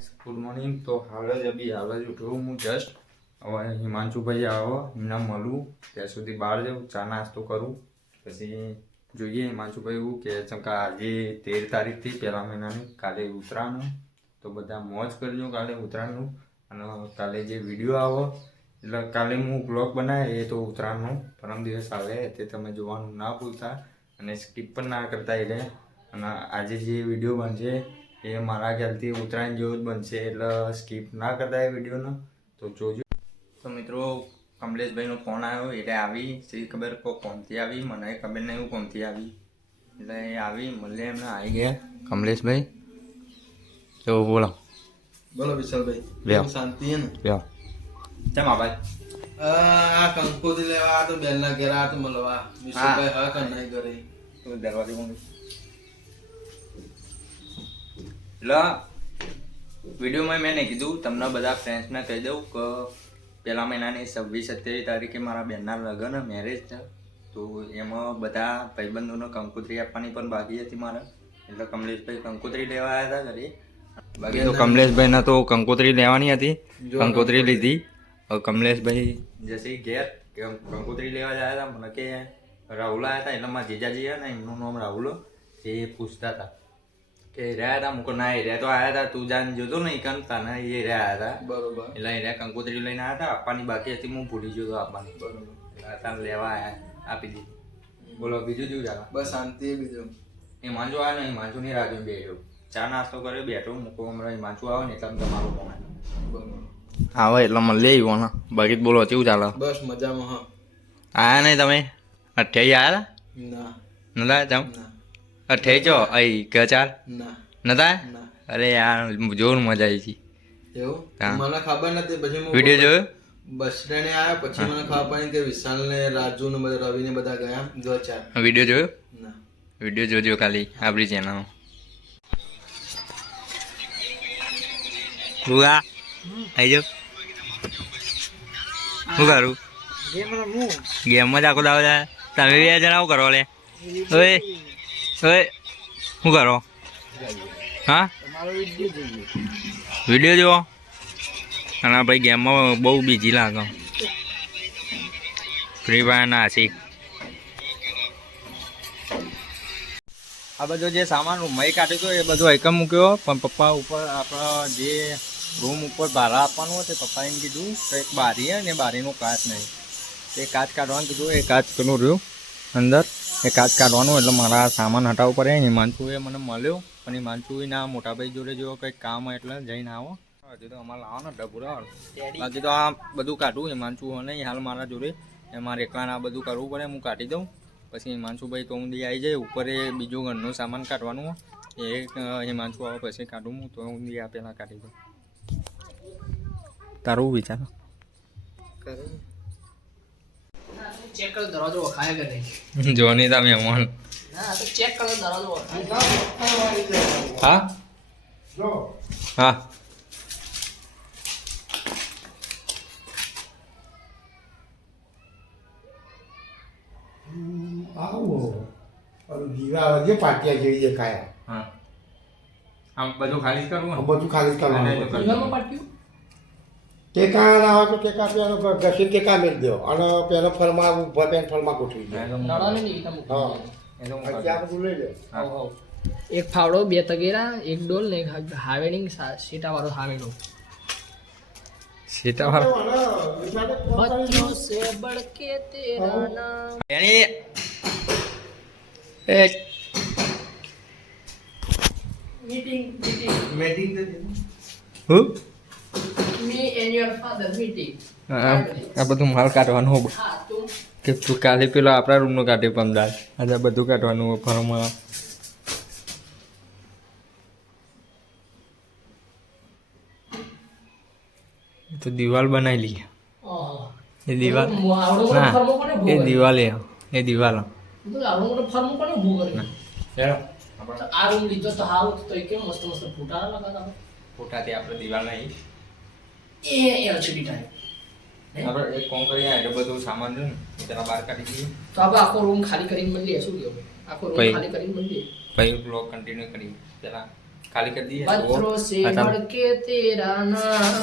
Friends good morning. તો હાલ જ ઉઠ્યો હું જસ્ટ. હવે હિમાંશુભાઈ આવો એમના મળું ત્યાં સુધી બહાર જાઉં, ચા નાસ્તો કરું, પછી જોઈએ હિમાંશુભાઈ એવું કે ચમકા આજે 13 તારીખથી પહેલા મહિનાની કાલે ઉત્તરાયણ, તો બધા મોજ કરજો કાલે ઉત્તરાયણનું. અને કાલે જે વિડીયો આવો એટલે કાલે હું બ્લોગ બનાવે એ તો ઉત્તરાયણનો પરમ દિવસ આવે તે તમે જોવાનું ના ભૂલતા અને સ્કીપ પણ ના કરતા. એટલે અને આજે જે વિડીયો બનશે એ મારા ખ્યાલથી ઉત્તરાયણ જેવો જ બનશે, એટલે સ્કીપ ના કરતા એ વિડીયોનો તો જોજો. તો મિત્રો કમલેશભાઈનો ફોન આવ્યો એટલે આવી સી ખબર કોમથી આવી, મને ખબર નહીં હું કોમથી આવી, એટલે એ આવી મળે એમને આવી ગયા કમલેશભાઈ. તો બોલો બોલો વિશાલભાઈ, લ્યો શાંતિ હે ને? લ્યો ચમ આભાઈ આ કંકોત્રી લેવા આ તો બેનના ઘેર આ તો મળવા વિશાલભાઈ હા કે નહીં કરે તો દરવાજે કોણ એટલે વિડીયોમાં મેં નહીં કીધું, તમને બધા ફ્રેન્ડ્સને કહી દઉં કે પહેલા મહિનાની 26-27 તારીખે મારા બેનના લગ્ન મેરેજ છે, તો એમાં બધા ભાઈબંધોને કંકોત્રી આપવાની પણ બાકી હતી મારે, એટલે કમલેશભાઈ કંકોત્રી લેવા આવ્યા હતા ઘરે. બાકી તો કમલેશભાઈને તો કંકોત્રી લેવાની હતી, કંકોત્રી લીધી. કમલેશભાઈ જશે ઘેર કે કંકોત્રી લેવા જ આવ્યા હતા, મને કે રાહુલ આવ્યા હતા, એટલે મારા જીજાજી ને એમનું નામ રાહુલ, એ પૂછતા હતા કે રહ્યા હતા મૂકો ના એ રહ્યા તો આવ્યા હતા, તું જાન જોતો ને કન તાને એ રહ્યા હતા બરોબર, એટલે એ કંકોત્રી લઈને આવ્યા હતા, આપવાની બાકી હતી હું ભૂલી ગયો આપવાની, બરોબર તાને લેવા આવ્યા આપી દીધી. બોલો બીજું શું ચાલે? બસ શાંતિ. બીજું હિમાંશુ આવ્યો ને હિમાંશુ ની રાહ જોઈને બેઠો, ચા નાસ્તો કર્યો બેઠો મૂકો, હમણાં હિમાંશુ આવે ને એટલે તમારું ફોન આવે એટલે મને લઈ આવ્યો ને. બાકી બોલો કેવું ચાલે? બસ મજામાં. હા આયા નહીં તમે? 28 આવ્યા ના નતા જાવ? ના 28 છો અહીં કે 4 ના નતા? ના. અરે યાર જોર મજા આવી હતી. એવું હા. મને ખબર નથી, પછી હું વિડીયો જોયો? બસ સ્ટેન્ડે આવ્યા પછી મને ખબર પડી કે વિશાલ ને રાજુ ને બધા રવિ ને બધા ગયા જો ચાર. વિડીયો જોયો? ના વિડીયો જોજો ખાલી આપણી ચેનલ. ભૂગા આવી જાવ. શું કરું? ગેમમાં જ આખો દાવ જાય. તમે 2 જણા શું કરો લે? ઓય ઓય શું કરો? હા વિડીયો જુઓ? અને ભાઈ ગેમમાં બહુ બીજી લાગે. ફ્રી ફાયર ના આશિક. આ બધો જે સામાન રૂમમાં કાઢ્યો હતો એ બધો આઈકમ મૂક્યો, પણ પપ્પા ઉપર આપણા જે રૂમ ઉપર ભાડા આપવાનું હતું પપ્પાએ એમ કીધું તો એક બારી હે ને બારીનું કાચ નહીં, એ કાચ કાઢવાનું કીધું, એ કાચ પેલું રહ્યું અંદર એ કાચ કાઢવાનું, એટલે મારા સામાન હટાવવું પડે. હિમાંશુએ મને મળ્યો પણ હિમાંશુના મોટાભાઈ જોડે જો કંઈક કામ હોય એટલે જઈને આવો. હજુ તો અમારે લાવો ને ડબુરા, બાકી તો આ બધું કાઢવું હિમાંશુ નહીં હાલ મારા જોડે, એ મારે એકલાને આ બધું કરવું પડે, હું કાઢી દઉં. પછી હિમાંશુભાઈ તો ઊંધી આવી જાય ઉપર, એ બીજું ઘરનું સામાન કાઢવાનું એ હિમાંશુ આવે પછી કાઢું હું, તો ઊંધી આ પહેલાં કાઢી દઉં. તારું વિચાર ચેક કરો દરવાજો વખાય કે નહીં. જોની તા મહેમાન. ના તો ચેક કરો દરવાજો વખાય. હા હા આવો દીવા જે પાટિયા જેવી દેખાય, હા આમ બધું ખાલી જ કરવું ને? બધું ખાલી જ કરવાનું. દીવાલમાં પાટ્યું ટેકા ના હોય તો ટેકા પેલો ઘસી ટેકા મેળ દો અને પેલો ફરમા ઉભા પેન ફરમા ગોઠવી દો. નળાને નહીં તમે હા પછી આ બધું લઈ લો. એક ફાવડો, 2 તગેરા, એક ડોલ ને એક હાવેડિંગ સીટા વાળો હાવેડો. સીતાવાળા બચ્ચોं से बढ़ के तेरा नाम. એની એ meeting હું me and your father meeting. આ બધું માલ કાઢવાનું હોય હા તું કે તું કાલે પેલો આપણા રૂમનો કાઢે પમદાર, આજે બધું કાઢવાનું હોય ફરમાં. તો દિવાલ બનાવી લઈએ. એ દિવાલ આવડો ના ફરમો કોને એ ભૂ દિવાલ એ દિવાલ તો આવડો મોટો ફરમો કોને ભૂ કરે. આ રૂમ લીધો તો હાવ તો એ કેમ મસ્ત મસ્ત ફૂટા લગાતા ફોટાથી આપણે દિવાલ નહીં એ એલસીડી ટાઈપ. આપણે એક કોમ કરીએ એટલે બધું સામાન છે ને એ તેના બહાર કાઢી દઈએ, તો આપણે આખો રૂમ ખાલી કરીને મળીએ. શું કેવું? આખો રૂમ ભાઈ. ખાલી કરીને મળીએ. પછી બ્લોગ કન્ટિન્યુ કરીએ. પેલા ખાલી કરી દઈએ पत्थरों से આ ચાલો. मर के तेरा नाम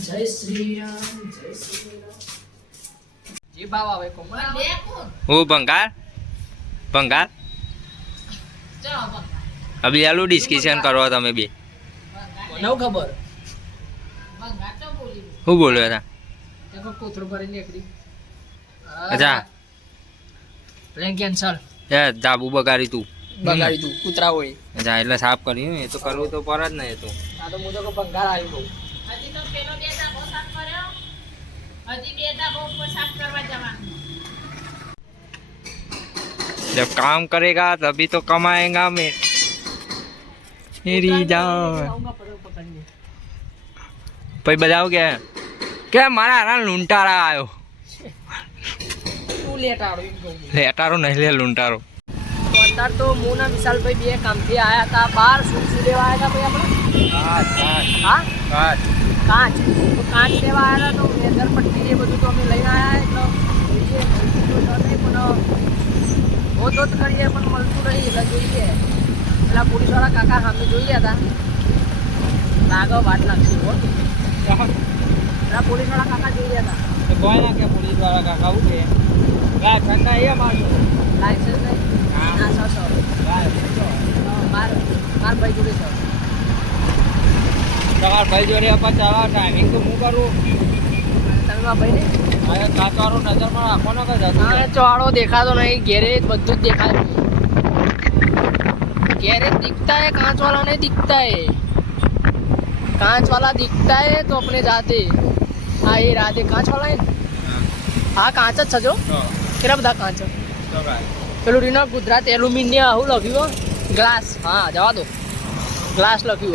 जय श्री राम जय श्री राम जी बाबा भाई को હું ભંગાર ભંગાર અભી આલું ડિસ્કશન કરો તમે બે નવ ખબર શું બોલ્યો હતા देखो कोथरो भरी નીકળી અચ્છા પ્લેન કેન્સલ એ ધાબુ બગાડી તું બગાડી તું કૂતરા હોય અચ્છા એટલે સાફ કર્યું એ તો કરવું તો પર જ ને એ તો આ તો મુજો કો ભંગાર આવ્યો હજી તો પેલો બે ધાબો સાફ કર્યો હજી બે ધાબો ઉપર સાફ કરવા જવાનું जब काम करेगा तभी तो कमाएगा मैं मेरी जान આઉંગા પડો પકડીને પછી બતાવો કે મારા હારા લૂંટારા આવ્યો તું લેટ આડો એમ કહું લેટારો નહીં લે લૂંટારો તો અત્યારે તો હું ના વિશાલભાઈ બે કામથી આયા હતા બહાર શું લેવા આવ્યા હતા ભાઈ આપણે હા કાચ તો કાચ લેવા આવ્યા હતા તો લેધર પટ્ટી એ બધું તો અમે લઈને આવ્યા એટલે જોઈએ પણ હોતો જ કરીએ પણ મળતું નહીં એટલે જોઈએ પેલા પોલીસવાળા કાકા સામે જોઈએ હતા લાગો વાટ લાગશે હો પેલા પોલીસવાળા કાકા જોઈએ હતા કોઈ ના કે પોલીસ વાળા કાકા ઉઠે ઠંડા એ મારું લાયસન્સ નહીં હા સો માર ભાઈ જોડે છે તમારા ભાઈ જોડે ચાલો ડ્રાઇવિંગ તો હું કરું તમે મારા ભાઈ ને હવે કાચવાળો નજરમાં રાખવાનો કે જતું હા ચોળો દેખાતો નહીં ગેરેજ બધું જ દેખાય गैरेज दिखता है कांच वाला नहीं दिखता है कांच वाला दिखता है तो अपने जाते हाँ ये राधे कांच वाला है हाँ कांच જ છે જો કેટલા બધા કાંચ પેલું રીના ગુજરાત એલ્યુમિનિયમ આવું લખ્યું ગ્લાસ હા જવા દો ગ્લાસ લખ્યું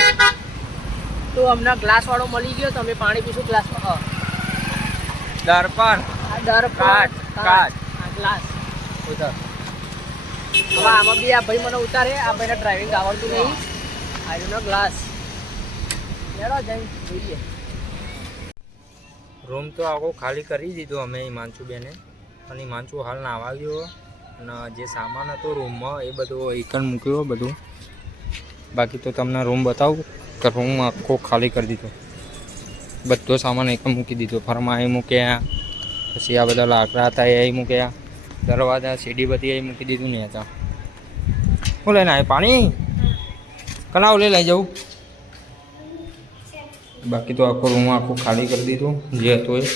તો હમણાં ગ્લાસ વાળો મળી ગયો તો અમે પાણી પીશું ગ્લાસમાં દર્પણ આ દર્પણ કાચ, કાચ. હા ગ્લાસ ઉધર હવે આમાં બી આ ભાઈ મને ઉતારે આ ભાઈને ડ્રાઇવિંગ આવડતું નહીં આનો ગ્લાસ લેડો જઈ જોઈએ રૂમ તો આખો ખાલી કરી દીધો અમે હિમાંશુબેને અને હિમાંશુ હાલ નાવા ગયો અને જે સામાન હતો રૂમમાં એ બધો એકન મૂક્યો બધું બાકી તો તમને રૂમ બતાવું કે રૂમ આખો ખાલી કરી દીધો બધો સામાન એકમ મૂકી દીધો ફરમાં એ મૂક્યા પછી આ બધા લાકડા હતા એ મૂક્યા દરવાજા સીડી બધી એ મૂકી દીધું ને હતા હું લઈને આવ્યો પાણી કનાવ લઈ જવું બાકી તો આખો રૂમ આખો ખાલી કરી દીધું જે હતું એ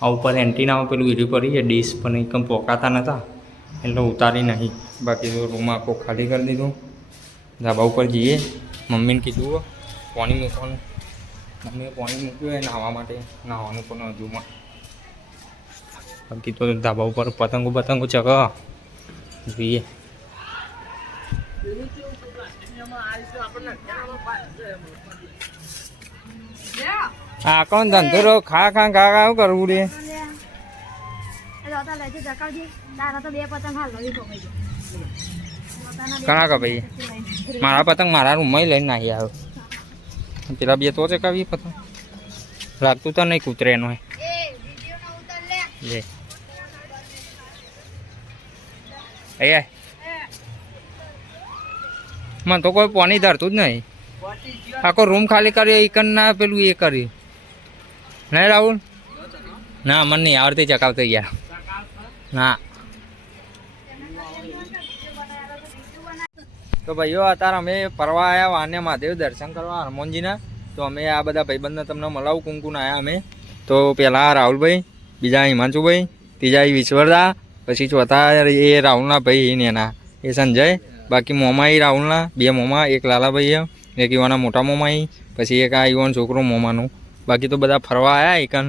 આ ઉપર એન્ટીનામાં પેલું વીરી પડી છે ડીશ પણ એકદમ પોકાતા નહોતા એટલે ઉતારી નહીં બાકી તો રૂમ આખો ખાલી કરી દીધું ધાબા ઉપર જઈએ મમ્મીને કીધું પાણી મૂકવાનું મમ્મીએ પાણી મૂક્યું હોય નાહવા માટે નાહવાનું પણ હજુમાં બાકી તો ધાબા ઉપર પતંગો ચગ જોઈએ આ કોણ ધંધો ખા ખા કરવું રે ઘણા કા ભાઈ મારા પતંગ મારા રૂમમાં લઈને નાહી આવ્યો પેલા બે તો ચકાવી પતંગ લાગતું તો નહીં કૂતરે એનો લે એ મને તો કોઈ પાણી ધરતું જ નહીં આખો રૂમ ખાલી કર્યો એકન ના પેલું એ કર્યું નહીં રાહુલ ના મને નહીં આવડતી ચકાવતો યાર ના તો ભાઈઓ અત્યારે અમે ફરવા આવ્યા વાને મહાદેવ દર્શન કરવા હનુમાનજીના તો અમે આ બધા ભાઈબંધને તમને મળાવું કુંકુન આવ્યા અમે તો પહેલાં રાહુલભાઈ બીજા હિમાંશુભાઈ ત્રીજા વિશ્વરદા પછી ચોથા એ રાહુલના ભાઈ ને એના એ સંજય બાકી મોમા એ રાહુલના બે મોમા એક લાલાભાઈ એક યુવાના મોટા મોમા પછી એક આ યુવાન છોકરો મોમાનું બાકી તો બધા ફરવા આવ્યા એકન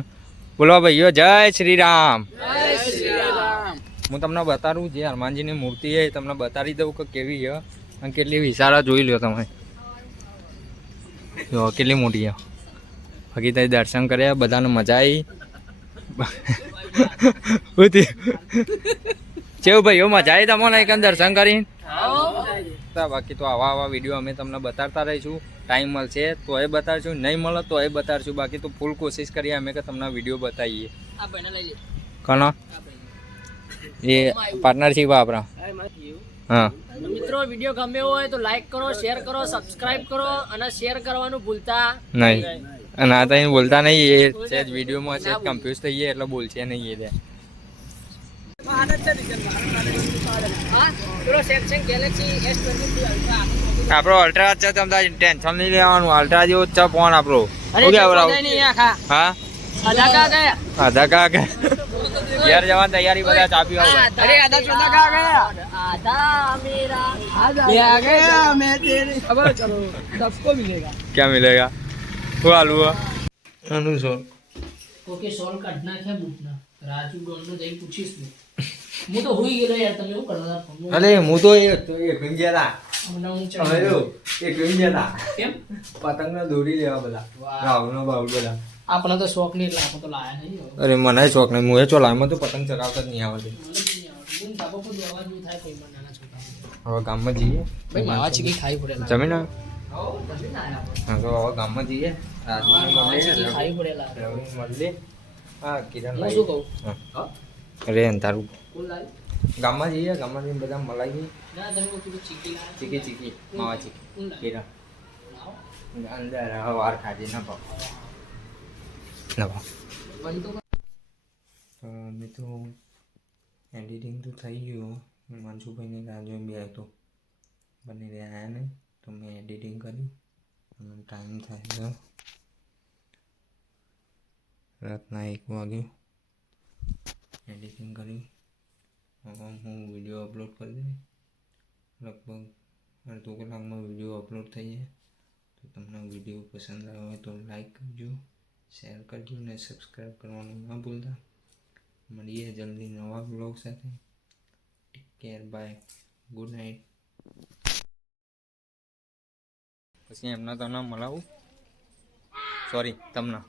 બોલો ભાઈઓ જય શ્રી રામ હું તમને બતાડું જે હનુમાનજીની મૂર્તિ છે તમને બતાડી દઉં કે કેવી છે અને કેટલી વિશાળા જોઈ લો તમે જો કેટલી મોટી છે બાકી ત્યાં દર્શન કર્યા બધાને મજા આવી કેવું ભાઈઓ મજા આવી તમને એક દર્શન કરીને બાકી તો આવા વિડીયો અમે તમને બતાડતા રહીશું ટાઈમ મળશે તો એ બતાડશું નહીં મળે તો એ બતાડશું બાકી તો ફૂલ કોશિશ કરીએ અમે કે તમને વિડીયો બતાવીએ કોનો એ પાર્ટનરશીપ આપણા હા મિત્રો વિડીયો ગમ્યો હોય તો લાઈક કરો, શેર કરો, સબસ્ક્રાઇબ કરો અને શેર કરવાનું ભૂલતા નહીં. અને આ તો બોલતા નહીં, એ છે જ વિડીયોમાં છે કન્ફ્યુઝ થઈ ગયા એટલે બોલશે નહીં એ. હા પેલો સેમસંગ ગેલેક્સી S22 અલ્ટ્રા આપણો અલ્ટ્રા છે, તમને ટેન્શન નહીં લેવાનું. અલ્ટ્રા જેવો જ છે ફોન આપણો. અરે શું કહેવું ચોદાય રાહુલ? નહીં આખા હા આધા કા ગયા આધા કાક ઘેર જવાની તૈયારી બધા ચા પીવા હોય. અરે આધા ચોદા કા ગયા આધા મેરા આધા આ ગયા મેં તેરે ખબર ચલો सबको मिलेगा ક્યાં મિલેગા? શું હાલું આનું શું? ઓકે સોલ કાઢ નાખ્યા બુટના રાજુ ગોળનો જઈ પૂછીશ હું તો હોઈ ગયેલો યાર તમે શું કરતા હતા અરે હું તો એ ગયા હમણાં હું હતા. હવે જો એ ગયા હતા કેમ પતંગનો દોરી લેવા બધા વાહ. રાહુલનો બાહુલ બધા. આપણે તો શોખ નહીં એટલે આપણે તો લાયા નહીં હવે. અરે મને શોખ નહીં, હું એ ચોલામાં તો પતંગ ચગાવતા જ નહીં આવડતી. મને બી નહીં આવડતું. હું ધાબા પર દોડવા જેવું થાય કોઈમાં નાના છોકરાઓને. હવે ગામમાં જઈએ. ભાઈ માવા ચીકી ખાઈ પડેલા જમીન હો જમીન આયા આપણે. હા તો હવે ગામમાં જઈએ. માવા ચીકી ખાઈ પડેલા રવિ મળીએ. હા કિરણ હું શું કહું હા. અરે તારું કોણ લાવી ગામમાં જઈએ, ગામમાં જઈને બધા મલાઈએ. ના તમે કોઈ કીધું ચીકી લાવી ચીકી ચીકી માવા ચીકી કોણ લાવી કિરણ લાવો અંદર હવે વાર ખાજે ના ભાવ ના ભાવ. બની તો તો મિત્રો એડિટિંગ તો થઈ ગયું. માનસુભાઈને રાહ જોઈને બી હતો બંને રહ્યા આવ્યા નહીં તો મેં એડિટિંગ કર્યું અને ટાઈમ થાય છે રાતના 1 વાગ્યો. એડિટિંગ કર્યું. હવે હું વિડીયો અપલોડ કરી દઈશ. લગભગ અડધો કલાકમાં વિડીયો અપલોડ થઈ જાય. તો તમને વિડીયો પસંદ આવ્યો હોય તો લાઈક કરજો, શેર કરજો અને સબસ્ક્રાઈબ કરવાનું ના ભૂલતા. મળીએ જલ્દી નવા બ્લોગ સાથે. Take care, bye, good night. પછી એમના તમને મળાવું, સોરી તમને